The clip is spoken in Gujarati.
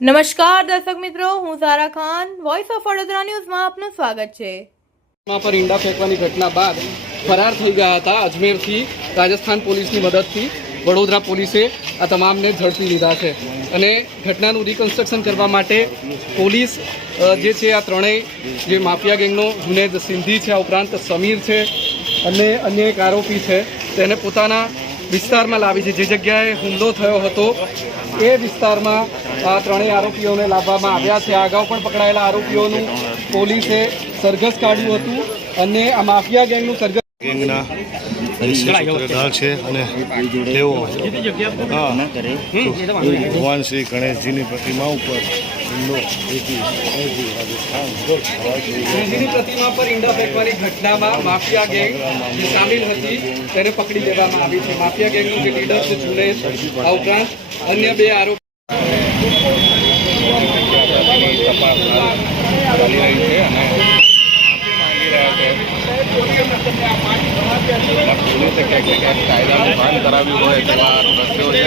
નમસ્કાર દર્શક મિત્રો, હું ઝારા ખાન, વોઇસ ઓફ વડોદરા ન્યૂઝમાં આપનું સ્વાગત છે। પર ઈંડા ફેંકવાની ઘટના બાદ ફરાર થઈ ગયા હતા રાજસ્થાન પોલીસની મદદથી વડોદરા પોલીસે આ તમામને ઝડપી લીધા છે અને ઘટનાનું રિકન્સ્ટ્રક્શન કરવા માટે પોલીસ જે છે આ ત્રણેય જે માફિયા ગેંગનો જુનેદ સિંધી છે, આ ઉપરાંત સમીર છે અને અન્ય એક આરોપી છે તેને પોતાના વિસ્તારમાં લાવી છે। જે જગ્યાએ હુમલો થયો હતો એ વિસ્તારમાં આ ત્રણેય આરોપીઓને લાવવામાં આવ્યા છે। અગાઉ પણ પકડાયેલા આરોપીઓનું પોલીસે સરઘસ કાઢ્યું હતું અને આ માફિયા ગેંગનું સરઘસ ગેંગના સૂત્રધાર છે અને તેઓ ભગવાન શ્રી ગણેશજીની પ્રતિમા ઉપર ગણેશજીની પ્રતિમા પર ઈંડા ફેંકવાની ઘટનામાં માફિયા ગેંગ જે સામેલ હતી તેને પકડી લેવામાં આવી છે। માફિયા ગેંગનું જે લીડર છે જુનેદ, આ ઉપરાંત અન્ય બે આરોપી તપાસ ચાલી રહી છે અને માંગી રહ્યા છે પોલીસે ક્યાંક ને ક્યાંક કાયદાનું ભાન કરાવ્યું હોય તેવા દ્રશ્યો છે।